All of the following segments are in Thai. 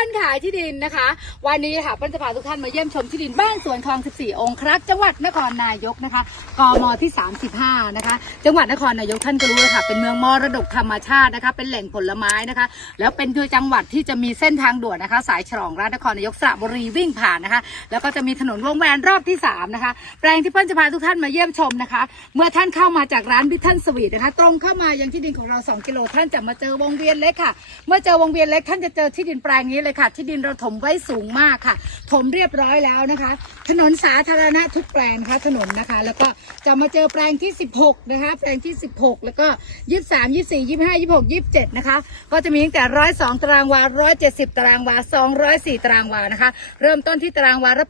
ปิ้ลขายที่ดินนะคะ วันนี้ค่ะเปิ้ลจะพาทุกท่านมาเยี่ยมชมที่ดินบ้านสวนคลอง 14 องค์ครักจังหวัดนครนายกนะคะกมที่ 35 นะคะ จังหวัดนครนายกท่านก็รู้เลยค่ะ เป็นเมืองมรดกธรรมชาตินะคะ เป็นแหล่งผลไม้นะคะ แล้วเป็นจังหวัดที่จะมีเส้นทางด่วนนะคะ สายฉลองรัฐนครนายกสระบุรีวิ่งผ่านนะคะ แล้วก็จะมีถนนวงแหวนรอบที่ 3 นะคะ แปลงที่เปิ้ลจะพาทุกท่านมาเยี่ยมชมนะคะ เมื่อท่านเข้ามาจากร้านบิทเทิลสวีทนะคะ ตรงเข้ามายังที่ดินของเรา 2 กิโลท่านจะมาเจอวงเวียนเล็กค่ะ เมื่อเจอวงเวียนเล็กท่านจะเจอที่ดินแปลงนี้เลยค่ะที่ดินเราถมไว้สูงมากค่ะ ถมเรียบร้อยแล้วนะคะ ถนนสาธารณะทุกแปลงนะคะถนนนะคะ แล้วก็จะมาเจอแปลงที่ 16 นะคะ แปลงที่ 16 แล้วก็ 23 24 25 26 27 นะคะ ก็จะมีตั้งแต่ 102 ตารางวา 170 ตารางวา 204 ตารางวานะคะ เริ่มต้นที่ตารางวาละ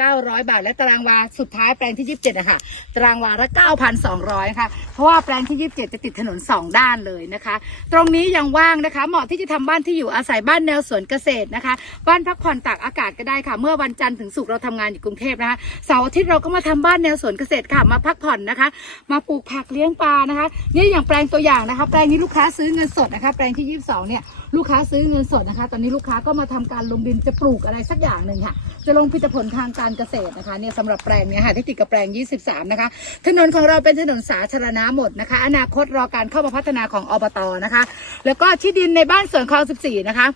8,900 บาท และตารางวาสุดท้ายแปลงที่ 27นะคะตารางวาละ 9,200นะคะเพราะว่าแปลงที่ 27 จะติดถนน 2 ด้านเลยนะคะ ตรงนี้ยังว่างนะคะ เหมาะที่จะทำบ้านที่อยู่อาศัยบ้านแนวสวนเกษตรนะคะบ้านพักผ่อนตากอากาศก็ได้ค่ะ เมื่อวันจันทร์ถึงศุกร์เราทำงานอยู่กรุงเทพนะคะเสาร์อาทิตย์เราก็มาทำบ้านแนวสวนเกษตรค่ะมาพักผ่อนนะคะ มาปลูกผักเลี้ยงปลานะคะนี่อย่างแปลงตัวอย่างนะคะ แปลงนี้ลูกค้าซื้อเงินสดนะคะ แปลงที่ 22 เนี่ยลูกค้าซื้อเงินสดนะคะ ตอนนี้ลูกค้าก็มาทำการลงดินจะปลูกอะไรสักอย่างหนึ่งค่ะ จะลงผลิตผลทางการเกษตรนะคะเนี่ยสำหรับแปลงเนี้ค่ะที่ติดกับแปลง 23 นะคะ ถนนของเราเป็นถนนสาธารณะหมดนะคะ อนาคตรอการเข้ามาพัฒนาของอบตนะคะ แล้วก็ที่ดินในบ้านสวนคลอง 14 นะคะ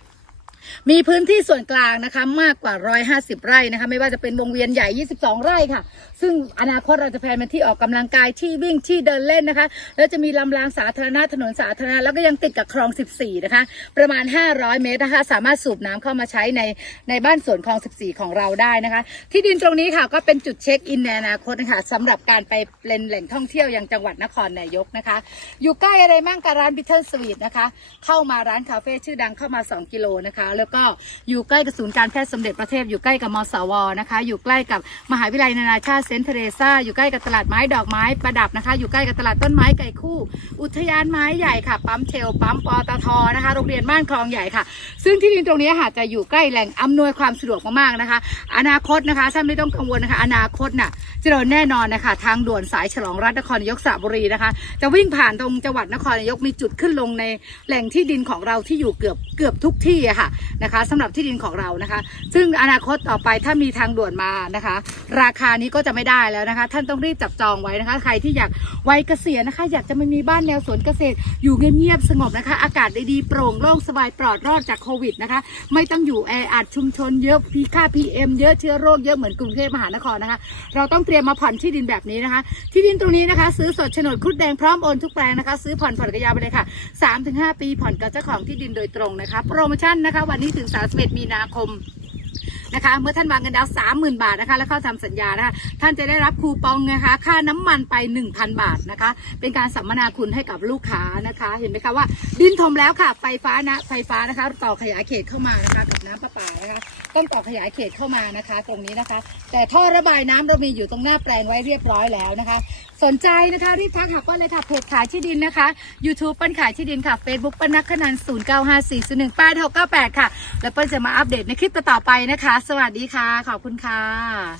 มีพื้นที่ส่วนกลางนะคะมากกว่า 150 ไร่นะคะ ไม่ว่าจะเป็นวงเวียนใหญ่ 22 ไร่ค่ะ ซึ่งอนาคตเราจะแพลนเป็นที่ออกกำลังกายที่วิ่งที่เดินเล่นนะคะ แล้วจะมีลำรางสาธารณะถนนสาธารณะแล้วก็ยังติดกับคลอง 14 นะคะ ประมาณ 500 เมตรนะคะ สามารถสูบน้ำเข้ามาใช้ในในบ้านสวนคลอง 14 ของเราได้นะคะ ที่ดินตรงนี้ค่ะก็เป็นจุดเช็คอินในอนาคตนะคะสำหรับการไปเป็นแหล่งท่องเที่ยวยังจังหวัดนครนายกนะคะ อยู่ใกล้อะไรมั่งกับร้านบิทเทิลสวีทนะคะ เข้ามาร้านคาเฟ่ชื่อดังเข้ามา 2 กิโลนะคะแล้วก็อยู่ใกล้กับศูนย์การแพทย์สมเด็จพระเทพอยู่ใกล้กับมสวนะคะ อยู่ใกล้กับมหาวิทยาลัยนานาชาติเซนต์เทเรซาอยู่ใกล้กับตลาดไม้ดอกไม้ประดับนะคะ อยู่ใกล้กับตลาดต้นไม้ไก่คู่ อุทยานไม้ใหญ่ค่ะ ปั๊มเชลปั๊มปตทนะคะโรงเรียนบ้านคลองใหญ่ค่ะ ซึ่งที่ดินตรงนี้ค่ะจะอยู่ใกล้แหล่งอำนวยความสะดวกมากๆนะคะ อนาคตนะคะท่านไม่ต้องกังวลนะคะ อนาคตน่ะเจริญแน่นอนนะคะ ทางด่วนสายฉลองรัฐนครนายกสระบุรีนะคะ จะวิ่งผ่านตรงจังหวัดนครนายกมีจุดขึ้นลงในแหล่งที่ดินของเราที่อยู่เกือบเกือบทุกที่อะค่ะนะคะสำหรับที่ดินของเรานะคะ ซึ่งอนาคตต่อไปถ้ามีทางด่วนมานะคะ ราคานี้ก็จะไม่ได้แล้วนะคะ ท่านต้องรีบจับจองไว้นะคะ ใครที่อยากวัยเกษียณนะคะ อยากจะมามีบ้านแนวสวนเกษตร อยู่เงียบๆสงบนะคะ อากาศดีๆโปร่งโล่งสบายปลอดรอดจากโควิดนะคะ ไม่ต้องอยู่แออัดชุมชนเยอะพีค่า PM เอ็มเยอะเชื้อโรคเยอะเหมือนกรุงเทพมหานครนะคะ เราต้องเตรียมมาผ่อนที่ดินแบบนี้นะคะ ที่ดินตรงนี้นะคะ ซื้อสดโฉนดคุดแดงพร้อมโอนทุกแปลงนะคะ ซื้อผ่อนผ่อนกระยาไปเลยค่ะ3-5 ปีผ่อนกับเจ้าของที่ดินโดยตรงนะคะ โปรโมชั่นนะคะวันนี้ถึง 31 มีนาคม นะคะ เมื่อท่านวางเงินดาวสามหมื่นบาทนะคะ แล้วเข้าทำสัญญานะคะท่านจะได้รับคูปองนะคะค่าน้ำมันไป 1,000 บาทนะคะ เป็นการสัมมนาคุณให้กับลูกค้านะคะ เห็นไหมคะว่าดินถมแล้วค่ะไฟฟ้านะไฟฟ้านะคะ ต่อขยายเขตเข้ามานะคะกับน้ำประปานะคะต้องต่อขยายเขตเข้ามานะคะ ตรงนี้นะคะ แต่ท่อระบายน้ำเรามีอยู่ตรงหน้าแปลงไว้เรียบร้อยแล้วนะคะ สนใจนะคะรีบทักหาเป้นเลยค่ะเพจขายที่ดินนะคะ YouTube ปิ้ลขายที่ดินค่ะ Facebook เปิ้ลนักขนัน0 9 5 4 0 1 8 6 9 8 ค่ะ แล้วเปิ้ลจะมาอัปเดตในคลิปต่อไปนะคะสวัสดีค่ะ ขอบคุณค่ะ